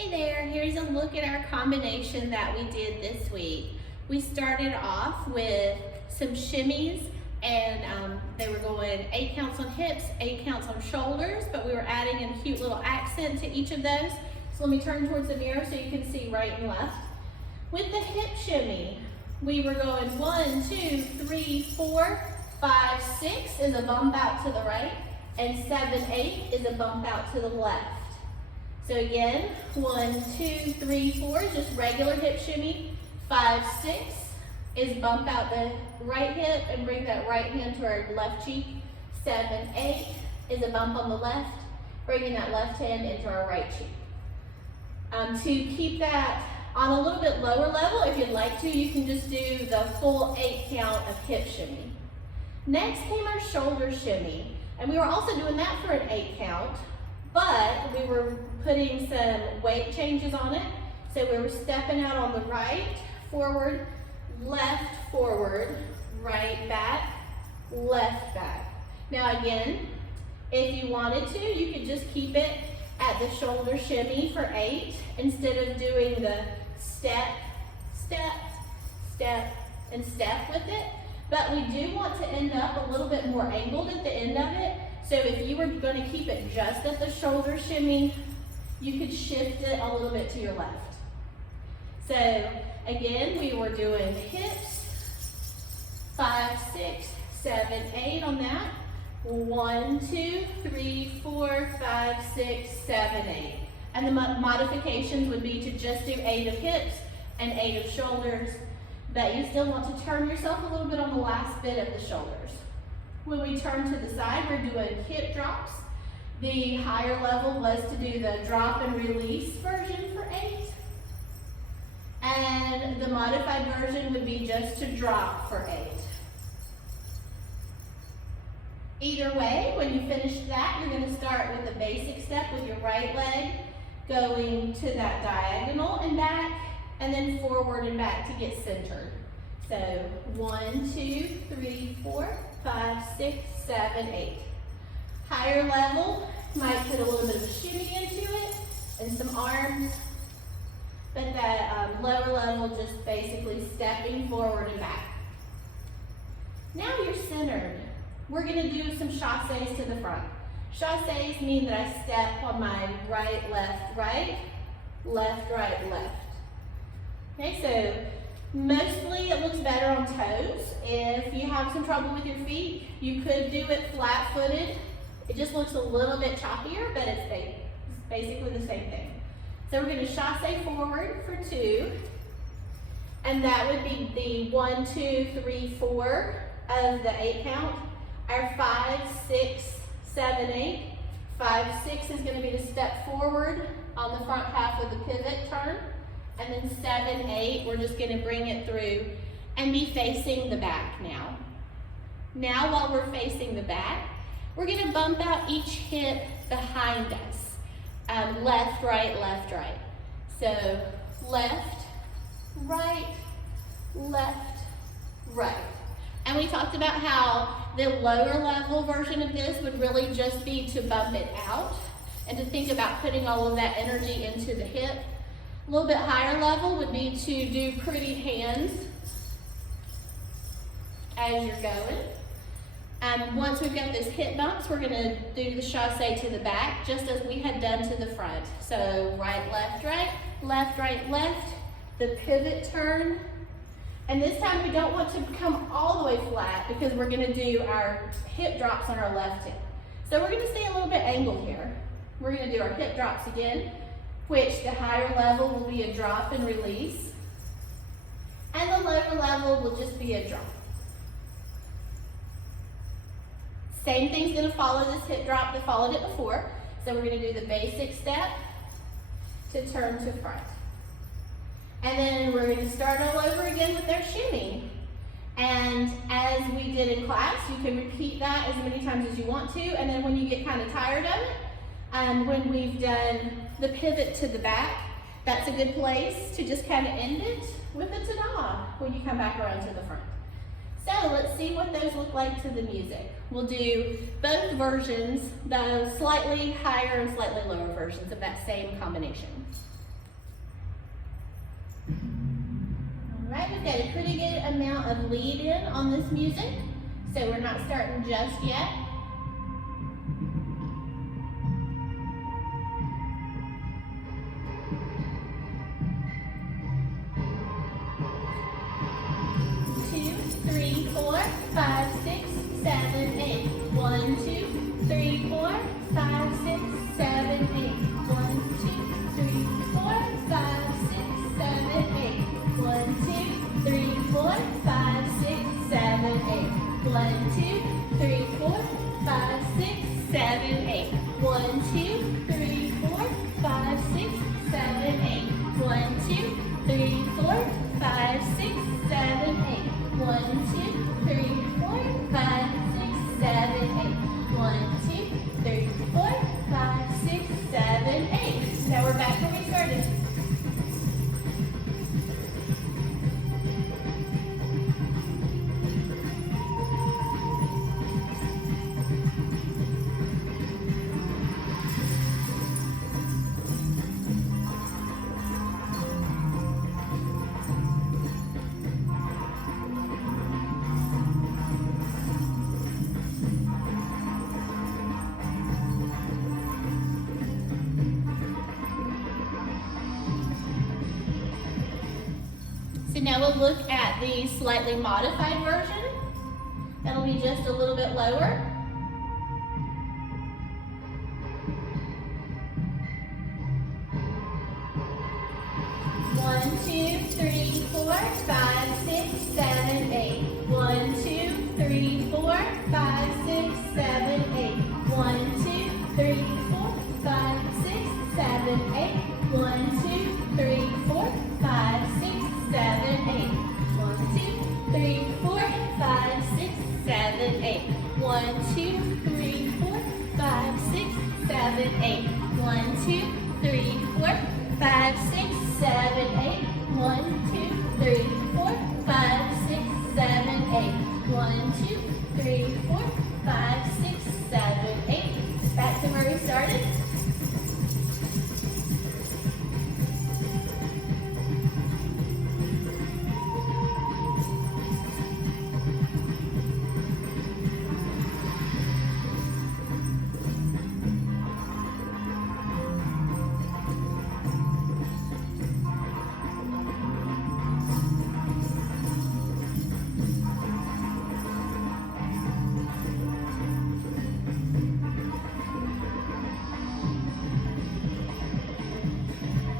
Hey there, here's a look at our combination that we did this week. We started off with some shimmies and they were going 8 counts on hips, 8 counts on shoulders, but we were adding a cute little accent to each of those. So let me turn towards the mirror so you can see right and left. With the hip shimmy, we were going 1, 2, 3, 4, 5, 6 is a bump out to the right, and 7, 8 is a bump out to the left. So again, 1, 2, 3, 4 is just regular hip shimmy. 5, 6 is bump out the right hip and bring that right hand to our left cheek. 7, 8 is a bump on the left, bringing that left hand into our right cheek. To keep that on a little bit lower level, if you'd like to, you can just do the full 8 count of hip shimmy. Next came our shoulder shimmy, and we were also doing that for an 8 count, but we were putting some weight changes on it. So we were stepping out on the right, forward, right back, left back. Now again, if you wanted to, you could just keep it at the shoulder shimmy for 8 instead of doing the step, step, step, and step with it. But we do want to end up a little bit more angled at the end of it. So if you were going to keep it just at the shoulder shimmy, you could shift it a little bit to your left. So again, we were doing hips, 5, 6, 7, 8 on that. 1, 2, 3, 4, 5, 6, 7, 8. And the modifications would be to just do 8 of hips and 8 of shoulders, but you still want to turn yourself a little bit on the last bit of the shoulders. When we turn to the side, we're doing hip drops. The higher level was to do the drop and release version for 8. And the modified version would be just to drop for 8. Either way, when you finish that, you're going to start with a basic step with your right leg going to that diagonal and back, and then forward and back to get centered. So 1, 2, 3, 4, 5, 6, 7, 8. Higher level, might put a little bit of a shimmy into it and some arms, but that lower level just basically stepping forward and back. Now you're centered. We're going to do some chassés to the front. Chassés mean that I step on my right, left, right, left, right, left. Okay, so mostly it looks better on toes. If you have some trouble with your feet, you could do it flat-footed. It just looks a little bit choppier, but it's basically the same thing. So we're going to chassé forward for 2, and that would be the 1, 2, 3, 4 of the 8 count. Our 5, 6, 7, 8. 5, 6 is going to be to step forward on the front half of the pivot turn. And then 7, 8, we're just going to bring it through and be facing the back now. Now while we're facing the back, we're going to bump out each hip behind us. Left, right, left, right. So left, right, left, right. And we talked about how the lower level version of this would really just be to bump it out and to think about putting all of that energy into the hip. A little bit higher level would be to do pretty hands as you're going. Once we've got those hip bumps, we're going to do the chassé to the back just as we had done to the front. So right, left, left, the pivot turn. And this time we don't want to come all the way flat because we're going to do our hip drops on our left hip. So we're going to stay a little bit angled here. We're going to do our hip drops again, which the higher level will be a drop and release. And the lower level will just be a drop. Same thing's going to follow this hip drop that followed it before. So we're going to do the basic step to turn to front. And then we're going to start all over again with our shimmy. And as we did in class, you can repeat that as many times as you want to. And then when you get kind of tired of it, when we've done the pivot to the back, that's a good place to just kind of end it with a ta-da when you come back around to the front. So let's see what those look like to the music. We'll do both versions, the slightly higher and slightly lower versions of that same combination. All right, we've got a pretty good amount of lead in on this music, so we're not starting just yet. Two, three, four, five, six, seven, eight. 1, 2, 3, 4, 5, 6, 7, 8. 1, 2, 3, 4, 5, 6, 7, 8. 1, 2, 3, 4, 5, 6, 7, 8. 1, 2, 3, 4, 5, 6, 7, 8. 1, 2, 3, 4, 5, 6, 7, 8. 1, 2, 3, 4, 5, 6, 7, 8. 1, 2, 3, 4, 5, 6, 7, 8. 1, 2, 3, 4, 5, 6, 7, 8. Now we're back where we started. So now we'll look at the slightly modified version. That'll be just a little bit lower. One, two, three, four, five, six, seven, eight. 1, 2, 3, 4, 5, 6, 7, 8. 1, 2, 3, 4, 5, 6, 7, 8. 1, 2, 3, 4, 5, 6, 7, 8. 1, 2, 3, 4, 5, 6, 7, 8. 1, 2, 3, 4, 5, 6, 7, 8.